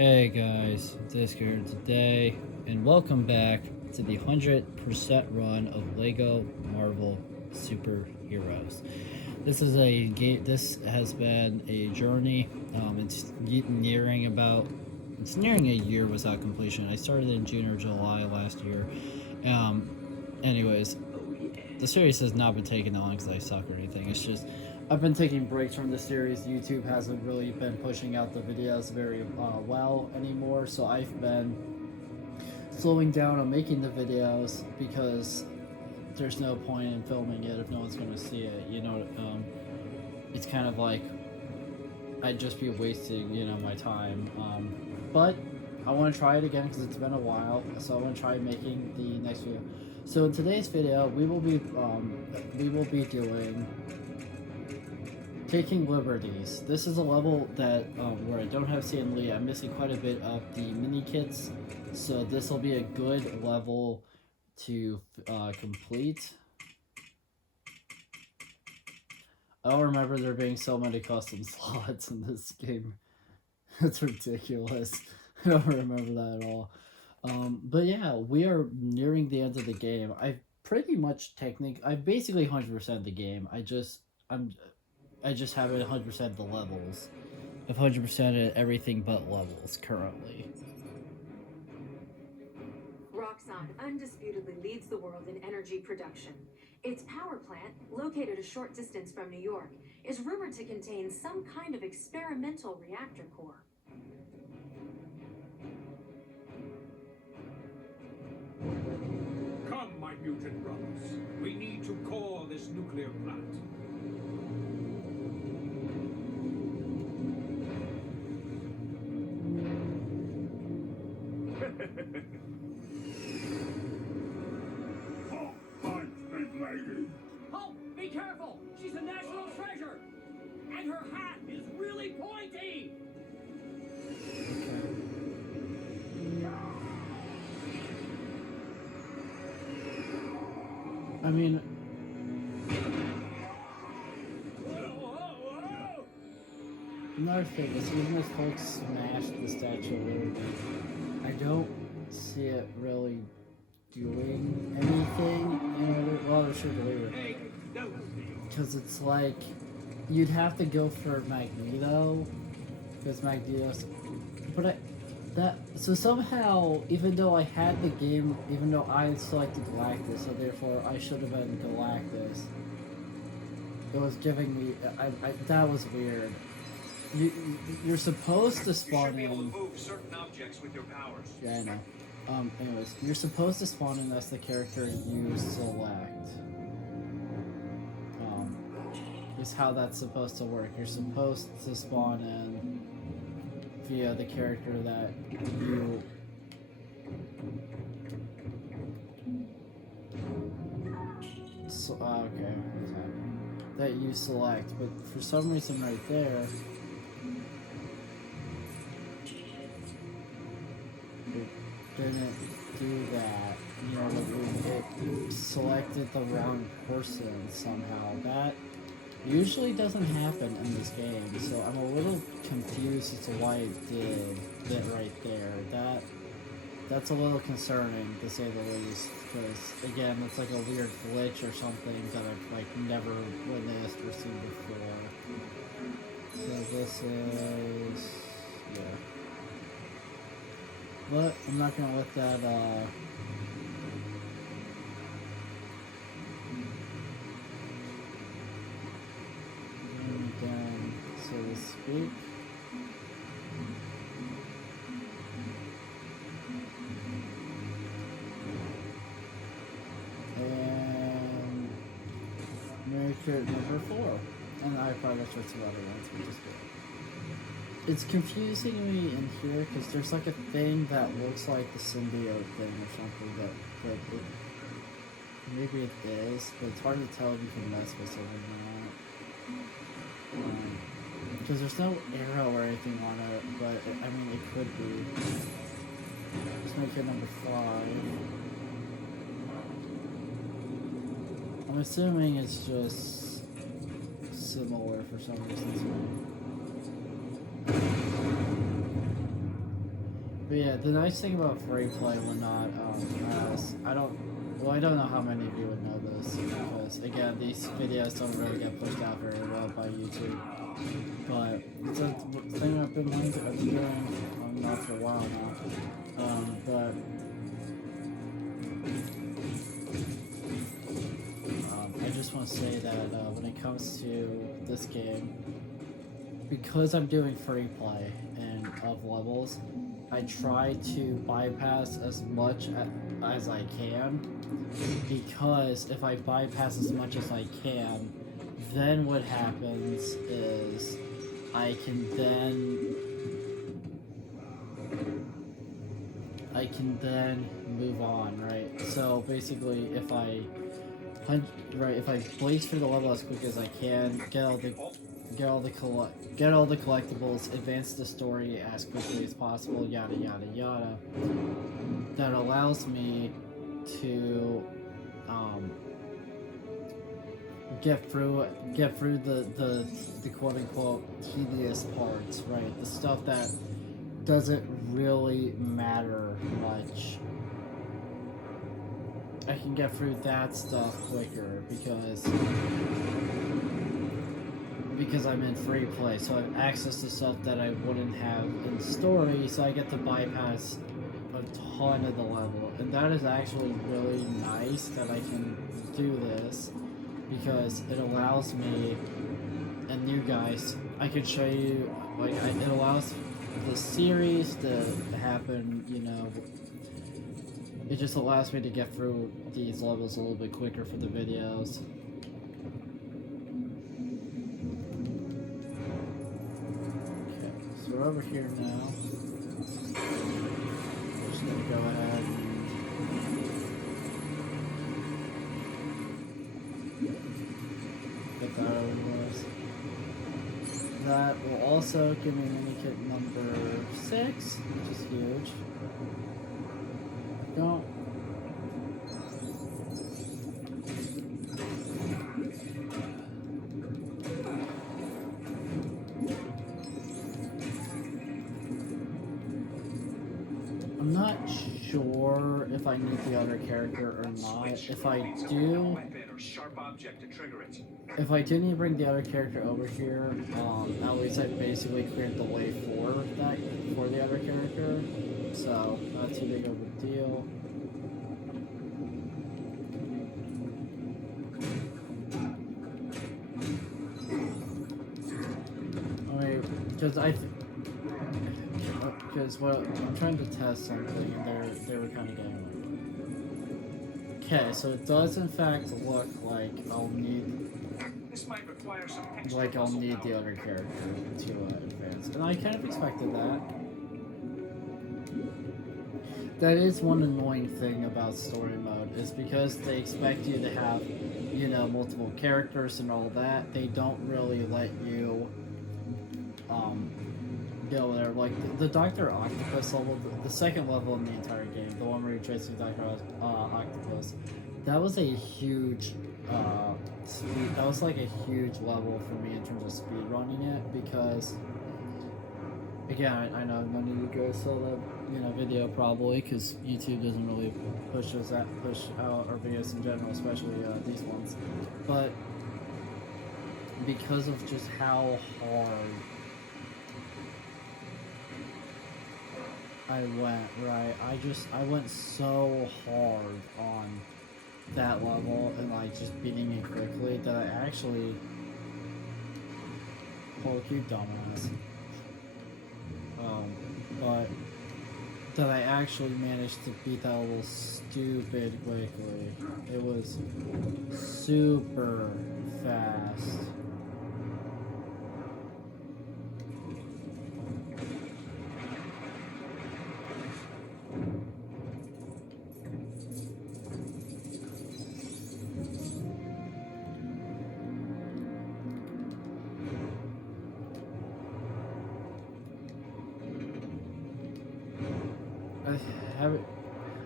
Hey guys, Disc here today, and welcome back to the 100% run of Lego Marvel Superheroes. This is a game. This has been a journey. It's nearing a year without completion. I started in June or July last year. Anyways, the series has not been taking that long because I suck or anything. It's just I've been taking breaks from the series. YouTube hasn't really been pushing out the videos very well anymore, so I've been slowing down on making the videos because there's no point in filming it if no one's going to see it. It's kind of like I'd just be wasting my time. But I want to try it again because it's been a while, so I want to try making the next video. So in today's video, we will be doing Taking Liberties. This is a level that where I don't have Stan Lee. I'm missing quite a bit of the mini kits, so this will be a good level to complete. I don't remember there being so many custom slots in this game. That's ridiculous. I don't remember that at all. But yeah, we are nearing the end of the game. I've basically 100% the game. I just haven't 100% the levels. I've 100% everything but levels currently. Roxxon undisputedly leads the world in energy production. Its power plant, located a short distance from New York, is rumored to contain some kind of experimental reactor core. Come, my mutant brothers. We need to core this nuclear plant. Oh, punishment lady! Oh, be careful! She's a national treasure! And her hat is really pointy! I mean, another thing is even if folks smash the Statue of Liberty, I don't see it really doing anything. Well, I should believe it. Because it's like, you'd have to go for Magneto, because Magneto's, so somehow, even though I had the game, even though I selected Galactus, so therefore I should have been Galactus, it was giving me, that was weird. You're supposed to spawn in. You should be able to move certain objects with your powers. Yeah, I know. Anyways, you're supposed to spawn in as the character you select. Is how that's supposed to work. You're supposed to spawn in via the character that you okay, what's happening? That you select, but for some reason right there it didn't do that. It selected the wrong person somehow. That usually doesn't happen in this game, so I'm a little confused as to why it did that right there. That's a little concerning, to say the least, because, again, it's like a weird glitch or something that I've, never witnessed or seen before. So this is, yeah. But I'm not gonna let that, down, so to speak. And make it number 4. And I probably got some other ones, which is good. It's confusing me in here because there's like a thing that looks like the symbiote thing or something that it, maybe it is, but it's hard to tell if you can mess with something or not. Because there's no arrow or anything on it, but it could be. Let's make it number 5. I'm assuming it's just similar for some reason. But yeah, the nice thing about free play when not, as I don't know how many of you would know this, because again, these videos don't really get pushed out very well by YouTube. But it's a thing I've been doing now for a while now. I just want to say that when it comes to this game, because I'm doing free play and of levels, I try to bypass as much as I can, because if I bypass as much as I can, then what happens is I can then move on, right? So basically, if I blaze through the level as quick as I can, get all the collectibles, advance the story as quickly as possible, yada yada yada, that allows me to get through the quote unquote tedious parts, right? The stuff that doesn't really matter much. I can get through that stuff quicker because I'm in free play, so I have access to stuff that I wouldn't have in story, so I get to bypass a ton of the level, and that is actually really nice that I can do this, because it allows me and you guys, I could show you, like, it allows the series to happen, you know. It just allows me to get through these levels a little bit quicker for the videos. Okay, so we're over here now. We're just gonna go ahead and get that over with. That will also give me mini kit number 6, which is huge. Don't. I'm not sure if I need the other character or not. If I do, if I do need to bring the other character over here, at least I basically cleared the way for the other character. So, not too big of a deal. I mean, because what I'm trying to test something, and they were kind of getting like, okay, so it does in fact look like I'll need. This might require some extra Like I'll need muscle the power. other character to advance, and I kind of expected that. That is one annoying thing about story mode, is because they expect you to have, you know, multiple characters and all that. They don't really let you, go there. Like the Dr. Octopus level, the second level in the entire game, the one where you're chasing Dr. Octopus, that was a huge, speed. That was like a huge level for me in terms of speed running it, because again, I know none of you guys saw that, you know, video probably, because YouTube doesn't really push out our videos in general, especially these ones. But because of just how hard I went, right? I went so hard on that level and like just beating it quickly that I actually, oh, you dumbass. But that I actually managed to beat that level stupid quickly. It was super fast.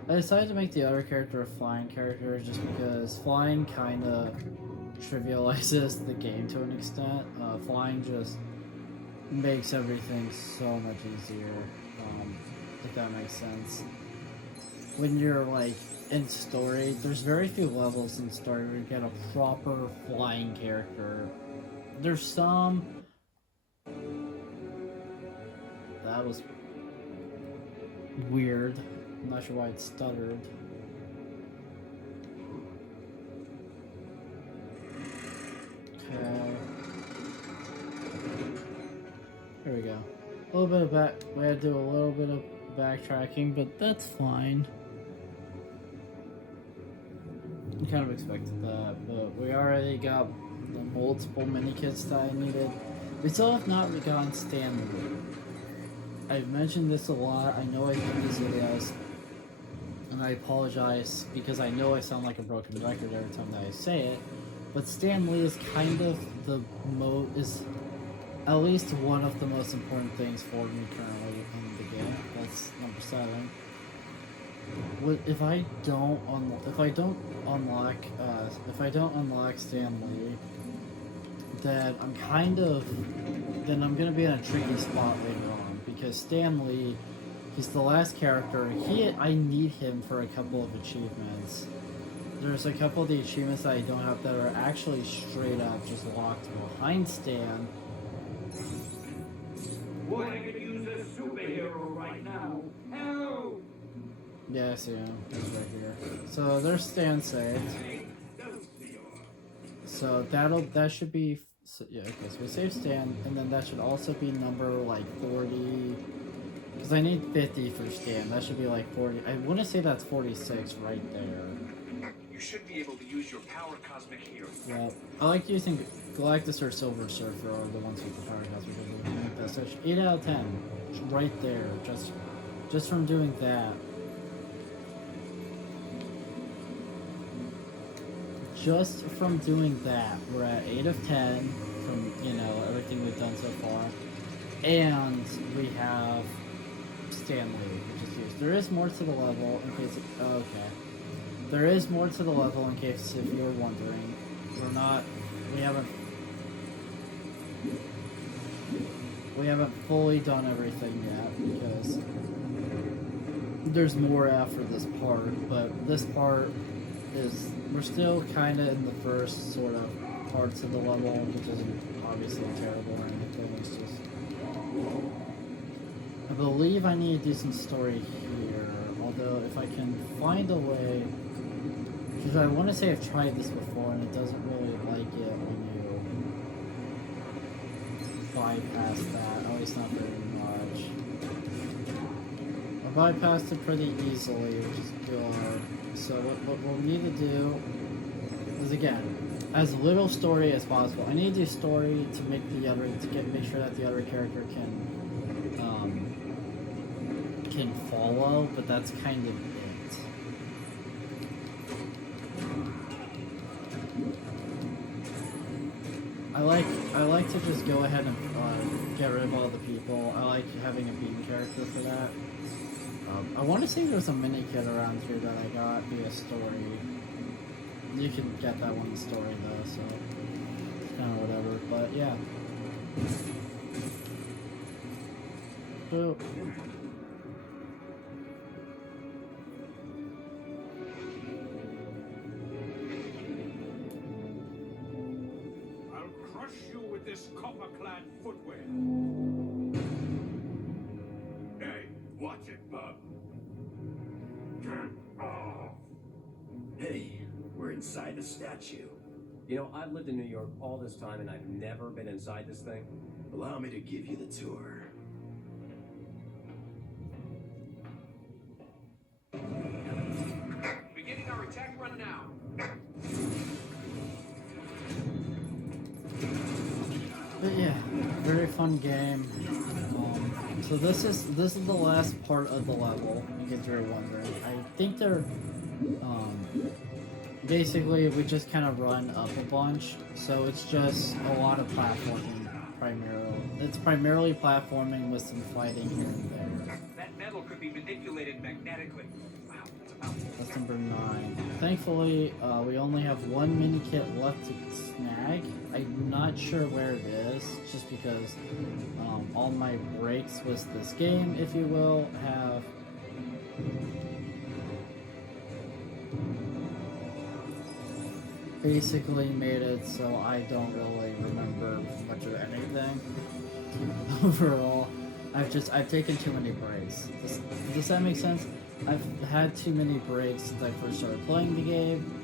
I decided to make the other character a flying character just because flying kind of trivializes the game to an extent. Flying just makes everything so much easier. if that makes sense. When you're like in story, there's very few levels in story where you get a proper flying character. There's some. That was weird. I'm not sure why it stuttered. Okay. Here we go. A little bit of back. We had to do a little bit of backtracking, but that's fine. I kind of expected that, but we already got the multiple mini kits that I needed. We still have not gotten Stan Lee. I've mentioned this a lot. I know I do these videos, and I apologize because I know I sound like a broken record every time that I say it. But Stan Lee is kind of is at least one of the most important things for me currently in the game. That's number 7. If I don't unlock Stan Lee, then I'm gonna be in a tricky spot later on, because Stan Lee, he's the last character. I need him for a couple of achievements. There's a couple of the achievements that I don't have that are actually straight up just locked behind Stan. Boy, I could use a superhero right now. Help! Yeah, I see him. He's right here. So there's Stan saved. So that should be, so, yeah, okay, so we save Stan, and then that should also be number like 40, because I need 50 for Stan. That should be like 40. I want to say that's 46 right there. You should be able to use your power cosmic here. Yeah, I like using Galactus or Silver Surfer are the ones with the power cosmic ability. So 8 out of 10, right there, just from doing that. Just from doing that, we're at 8 of 10 from, everything we've done so far. And we have Stan Lee, which is huge. There is more to the level in case okay. There is more to the level in case if you're wondering. We haven't fully done everything yet, because there's more after this part, but this part we're still kind of in the first sort of parts of the level, which isn't obviously terrible or anything. It's just, I believe I need to do some story here, although if I can find a way, because I want to say I've tried this before and it doesn't really like it when you bypass that, at least not very much. I bypassed it pretty easily, which is good. So what we'll need to do is, again, as little story as possible. I need to do story to make make sure that the other character can follow, but that's kind of it. I like to just go ahead and get rid of all the people. I like having a beaten character for that. I want to say there's a mini kit around here that I got via story. You can get that one in story though, so it's kind of whatever. But yeah. So, I'll crush you with this copper-clad footwear. Hey, watch it, bub. Hey, we're inside the statue. You know, I've lived in New York all this time and I've never been inside this thing. Allow me to give you the tour. Beginning our attack run now. but yeah, very fun game. So this is the last part of the level, in case you're wondering. I think they're basically we just kind of run up a bunch, so it's just a lot of platforming primarily. It's primarily platforming with some fighting here and there. That metal could be manipulated magnetically. Wow, that's about it. That's number 9. Thankfully, we only have one mini kit left to snag. I'm not sure where it is, just because all my breaks with this game, if you will, have basically made it so I don't really remember much of anything. Overall, I've taken too many breaks. Does that make sense? I've had too many breaks since I first started playing the game.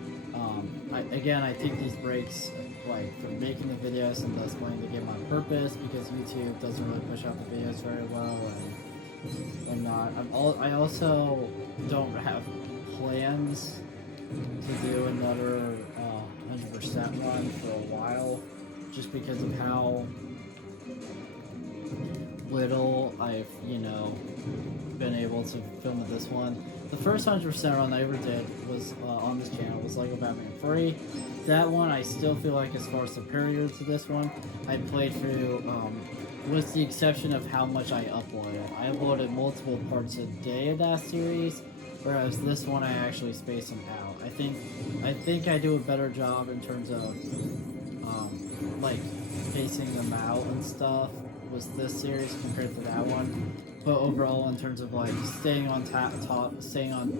I take these breaks like from making the videos and thus playing the game on purpose because YouTube doesn't really push out the videos very well and not. I also don't have plans to do another 100% one for a while, just because of how little I've, been able to film with this one. The first 100% run I ever did was on this channel was Lego Batman 3. That one I still feel like is far superior to this one. I played through, with the exception of how much I uploaded. I uploaded multiple parts a day of that series, whereas this one I actually space them out. I think I do a better job in terms of like pacing them out and stuff with this series compared to that one. But overall, in terms of like staying on staying on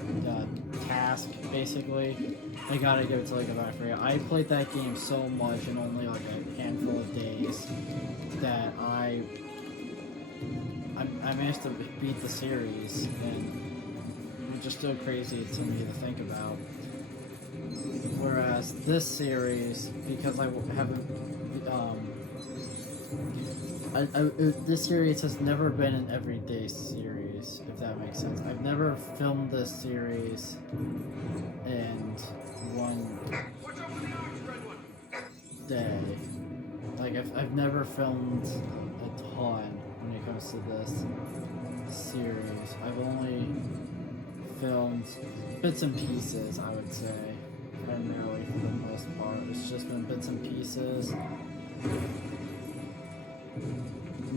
task, basically, I gotta give it to Lego Batman 3. I played that game so much in only like a handful of days that I managed to beat the series, and it's just still crazy to me to think about. Whereas this series, because I haven't, this series has never been an everyday series, if that makes sense. I've never filmed this series in one day. Like, I've never filmed a ton when it comes to this series. I've only filmed bits and pieces, I would say, primarily for the most part. It's just been bits and pieces.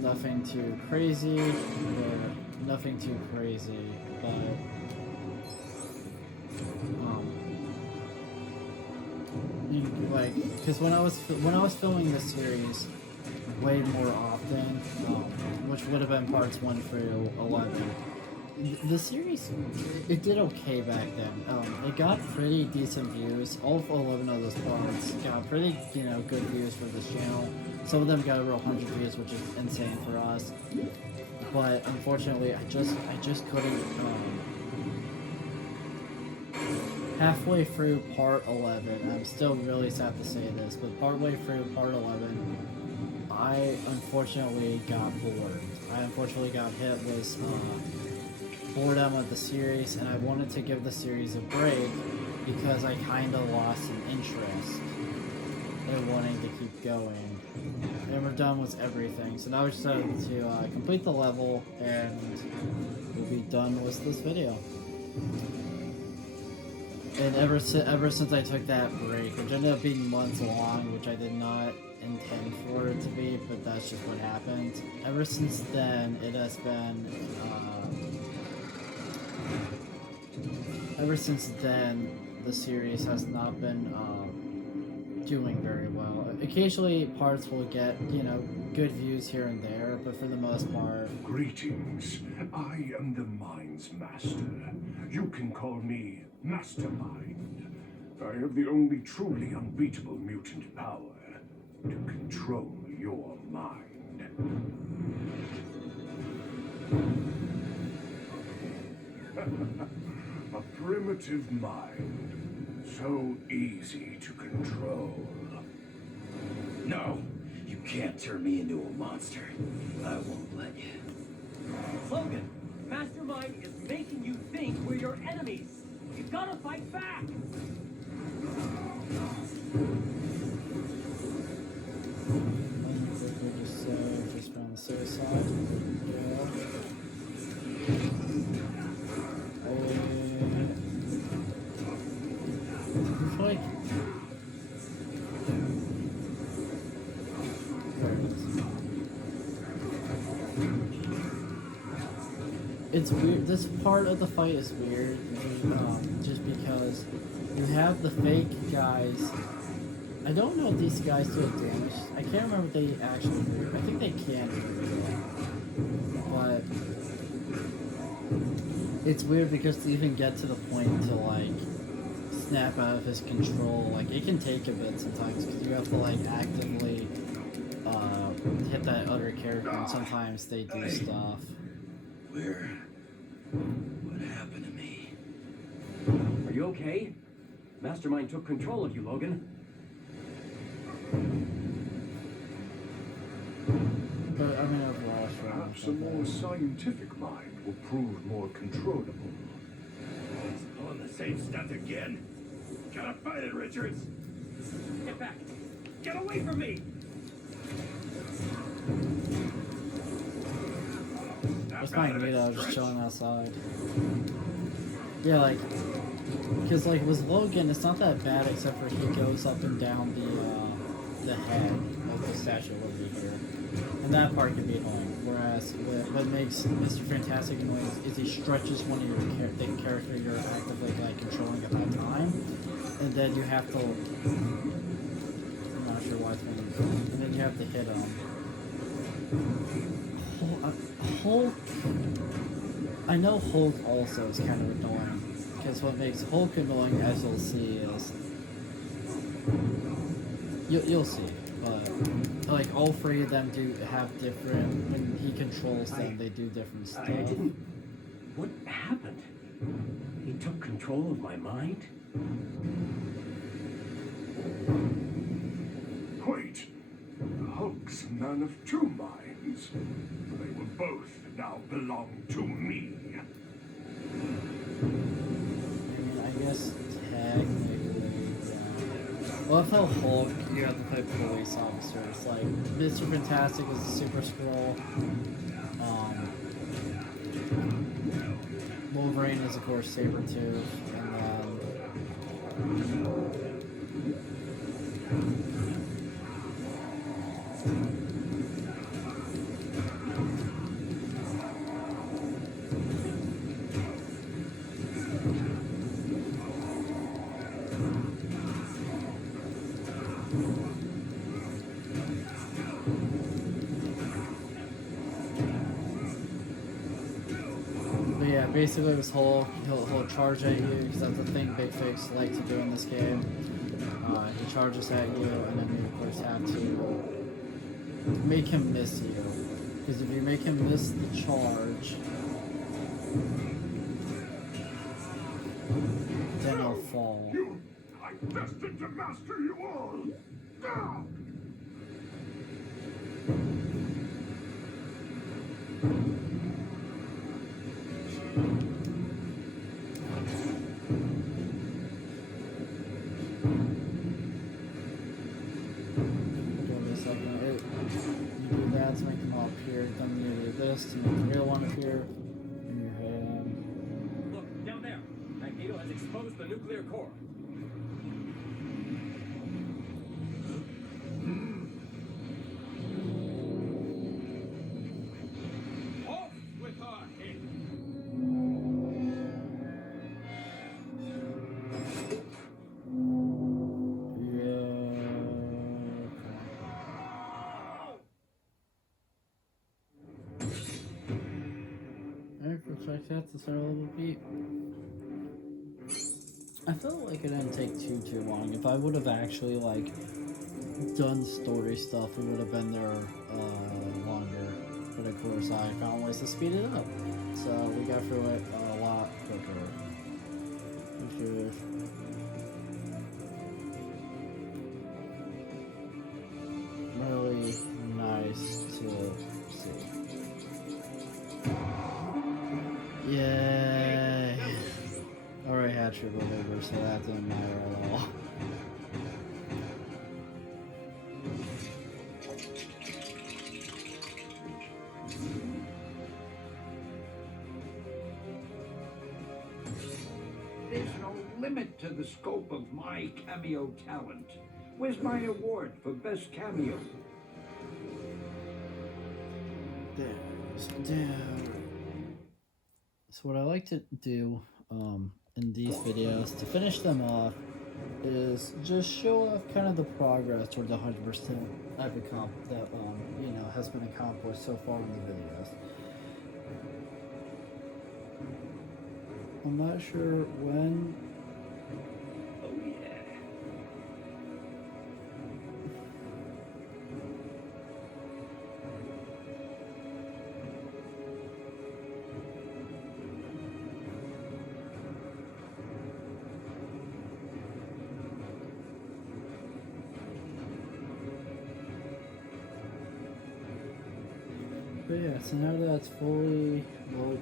Nothing too crazy, but because when I was filming this series way more often, which would have been parts 1 through 11. The series, it did okay back then. It got pretty decent views. All 11 of those parts got pretty, good views for this channel. Some of them got over 100 views, which is insane for us. But unfortunately, I just couldn't. Halfway through part 11, I'm still really sad to say this, but partway through part 11, I unfortunately got bored. I unfortunately got hit with boredom of the series, and I wanted to give the series a break because I kind of lost an interest in wanting to keep going. And we're done with everything, so now we just have to complete the level, and we'll be done with this video. And ever since I took that break, which ended up being months long, which I did not intend for it to be, but that's just what happened. Ever since then, it has been, ever since then, the series has not been, doing very well. Occasionally, parts will get, good views here and there, but for the most part... Greetings. I am the Mind's Master. You can call me Mastermind. I have the only truly unbeatable mutant power to control your mind. A primitive mind, so easy to control. No, you can't turn me into a monster. I won't let you. Slogan, Mastermind is making you think we're your enemies. You've got to fight back. Just found suicide. Yeah. Like, it's weird. This part of the fight is weird, just because you have the fake guys. I don't know if these guys do damage. I can't remember if they actually do. I think they can do it, but It's weird because to even get to the point to like snap out of his control, like it can take a bit sometimes because you have to like actively hit that other character, and sometimes they do stuff. What happened to me? Are you okay? Mastermind took control of you, Logan. But I mean, I've lost Perhaps a more scientific mind will prove more controllable. He's pulling the same stunt again. Gotta fight it, Richards. Get back! Get away from me! It's Magneto, I was just chilling outside. Yeah, like, because like with Logan, it's not that bad except for he goes up and down the head of the Statue of Liberty here, and that part can be annoying. Whereas what makes Mr. Fantastic annoying is he stretches one of the character you're actively like controlling at that time, and then you have to. I'm not sure why it's making. And then you have to hit him. Hulk. I know Hulk also is kind of annoying, because what makes Hulk annoying, as you'll see, is you'll see, but like all three of them do have different. When he controls them, they do different stuff. I didn't... What happened? He took control of my mind? Wait, Hulk's a man of two minds. They will both now belong to me. I mean, I guess technically, yeah. Well, I felt Hulk, you have to play police officers. Like, Mr. Fantastic is a Super Skrull. Wolverine is, of course, Sabretooth. And then... But yeah, basically with Hulk, he'll charge at you, because that's the thing Big Figs like to do in this game. He charges at you, and then you of course have to make him miss you. Because if you make him miss the charge, then he'll fall. You, I'm destined to master you all. Ah! You do that to make them all appear, then you do this to make the real one appear in your head. Look, down there! Magneto has exposed the nuclear core. Off with her head! Check that to start a little beat. I felt like it didn't take too long. If I would have actually like done story stuff, we would have been there longer. But of course, I found ways to speed it up, so we got through it a lot quicker. Which is really nice to see. Yay! Alright, had triple labor, so that didn't matter at all. There's no limit to the scope of my cameo talent. Where's my award for best cameo? So what I like to do in these videos to finish them off is just show off kind of the progress toward the 100% that you know, has been accomplished so far in the videos. I'm not sure when. Oh yeah. But yeah, so now that's fully, well,